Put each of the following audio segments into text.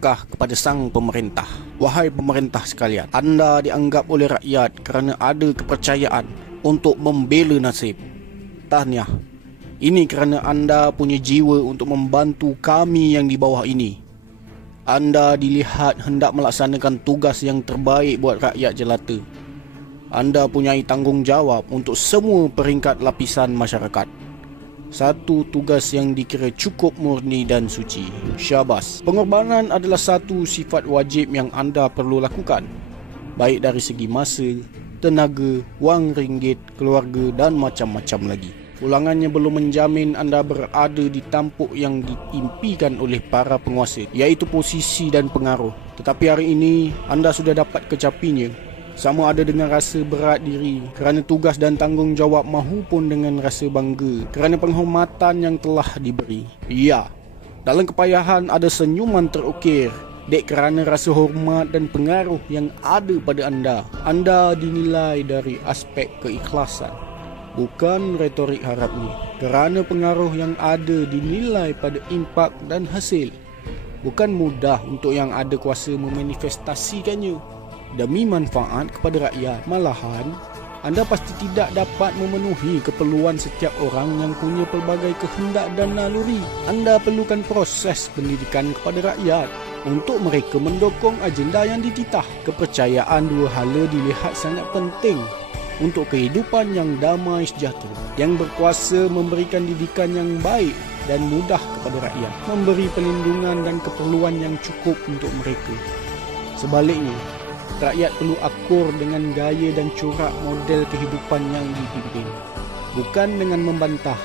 apakah kepada sang pemerintah. Wahai pemerintah sekalian, anda dianggap oleh rakyat kerana ada kepercayaan untuk membela nasib. Tahniah. Ini kerana anda punya jiwa untuk membantu kami yang di bawah ini. Anda dilihat hendak melaksanakan tugas yang terbaik buat rakyat jelata. Anda punyai tanggungjawab untuk semua peringkat lapisan masyarakat. Satu tugas yang dikira cukup murni dan suci. Syabas. Pengorbanan adalah satu sifat wajib yang anda perlu lakukan. Baik dari segi masa, tenaga, wang ringgit, keluarga dan macam-macam lagi. Ulangannya belum menjamin anda berada di tampuk yang diimpikan oleh para penguasa, iaitu posisi dan pengaruh. Tetapi hari ini, anda sudah dapat kecapinya. Sama ada dengan rasa berat diri kerana tugas dan tanggungjawab mahupun dengan rasa bangga kerana penghormatan yang telah diberi. Ya, dalam kepayahan ada senyuman terukir. Dek kerana rasa hormat dan pengaruh yang ada pada anda. Anda dinilai dari aspek keikhlasan, bukan retorik harapnya. Kerana pengaruh yang ada dinilai pada impak dan hasil. Bukan mudah untuk yang ada kuasa memanifestasikannya demi manfaat kepada rakyat. Malahan, anda pasti tidak dapat memenuhi keperluan setiap orang yang punya pelbagai kehendak dan naluri. Anda perlukan proses pendidikan kepada rakyat untuk mereka mendukung agenda yang dititah. Kepercayaan dua hala dilihat sangat penting untuk kehidupan yang damai sejahtera. Yang berkuasa memberikan didikan yang baik dan mudah kepada rakyat, memberi perlindungan dan keperluan yang cukup untuk mereka. Sebaliknya, rakyat perlu akur dengan gaya dan corak model kehidupan yang dipimpin, bukan dengan membantah.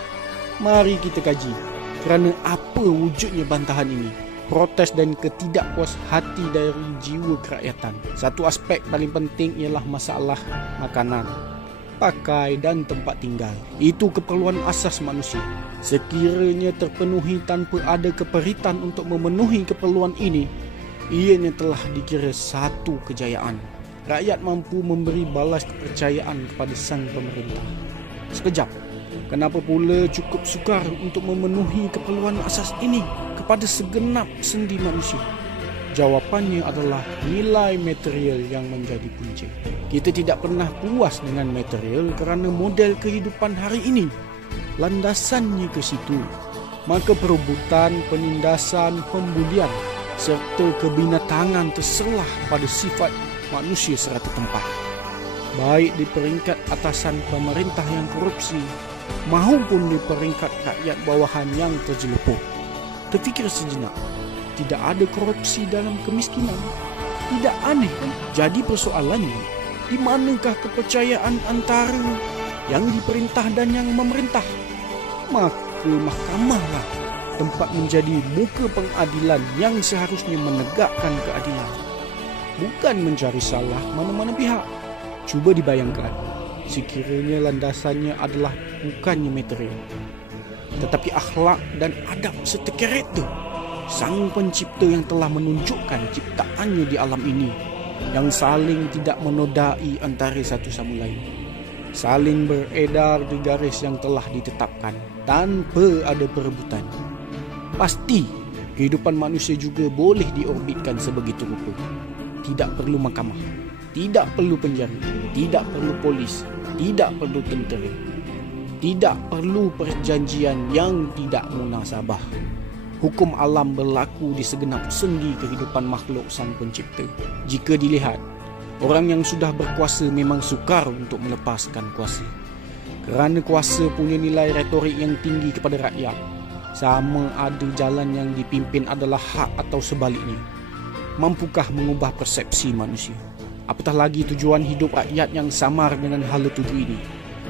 Mari kita kaji kerana apa wujudnya bantahan ini. Protes dan ketidakpuas hati dari jiwa kerakyatan. Satu aspek paling penting ialah masalah makanan, pakai dan tempat tinggal. Itu keperluan asas manusia. Sekiranya terpenuhi tanpa ada keperitan untuk memenuhi keperluan ini, ianya telah dikira satu kejayaan. Rakyat mampu memberi balas kepercayaan kepada sang pemerintah. Sekejap, kenapa pula cukup sukar untuk memenuhi keperluan asas ini kepada segenap sendi manusia? Jawapannya adalah nilai material yang menjadi punca. Kita tidak pernah puas dengan material kerana model kehidupan hari ini landasannya ke situ. Maka perebutan, penindasan, pembulian serta kebinatangan terserlah pada sifat manusia serata tempat. Baik di peringkat atasan pemerintah yang korupsi maupun di peringkat rakyat bawahan yang terjelepuk. Terfikir sejenak, tidak ada korupsi dalam kemiskinan. Tidak aneh kan? Jadi persoalannya, di manakah kepercayaan antara yang diperintah dan yang memerintah? Maka mahkamahlah tempat menjadi muka pengadilan yang seharusnya menegakkan keadilan, bukan mencari salah mana-mana pihak. Cuba dibayangkan, sekiranya landasannya adalah bukannya material, tetapi akhlak dan adab serta karakter sang pencipta yang telah menunjukkan ciptaannya di alam ini, yang saling tidak menodai antara satu sama lain, saling beredar di garis yang telah ditetapkan tanpa ada perebutan. Pasti kehidupan manusia juga boleh diorbitkan sebegitu rupa. Tidak perlu mahkamah, tidak perlu penjara, tidak perlu polis, tidak perlu tentera, tidak perlu perjanjian yang tidak munasabah. Hukum alam berlaku di segenap sendi kehidupan makhluk sang pencipta. Jika dilihat, orang yang sudah berkuasa memang sukar untuk melepaskan kuasa. Kerana kuasa punya nilai retorik yang tinggi kepada rakyat. Sama ada jalan yang dipimpin adalah hak atau sebaliknya. Mampukah mengubah persepsi manusia? Apatah lagi tujuan hidup rakyat yang samar dengan hala tuju ini.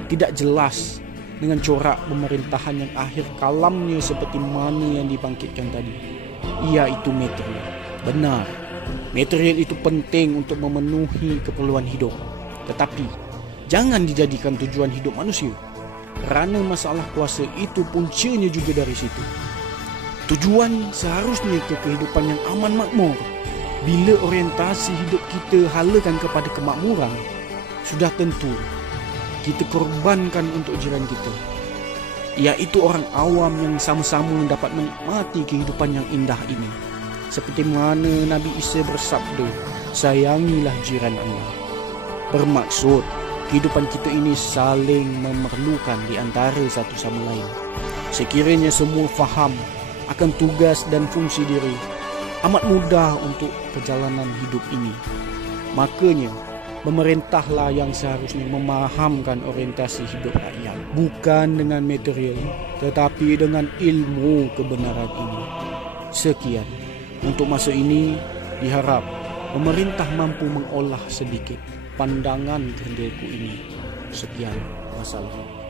Tidak jelas dengan corak pemerintahan yang akhir kalamnya seperti mana yang dibangkitkan tadi. Iaitu material. Benar, material itu penting untuk memenuhi keperluan hidup. Tetapi, jangan dijadikan tujuan hidup manusia. Kerana masalah kuasa itu puncanya juga dari situ. Tujuan seharusnya ke kehidupan yang aman makmur. Bila orientasi hidup kita halakan kepada kemakmuran, sudah tentu kita korbankan untuk jiran kita, iaitu orang awam yang sama-sama dapat menikmati kehidupan yang indah ini. Seperti mana Nabi Isa bersabda, sayangilah jiran anda. Bermaksud, kehidupan kita ini saling memerlukan di antara satu sama lain. Sekiranya semua faham akan tugas dan fungsi diri, amat mudah untuk perjalanan hidup ini. Makanya, pemerintahlah yang seharusnya memahamkan orientasi hidup rakyat. Bukan dengan material, tetapi dengan ilmu kebenaran ini. Sekian. Untuk masa ini, diharap pemerintah mampu mengolah sedikit pandangan kehendakku ini. Sekian, wassalam.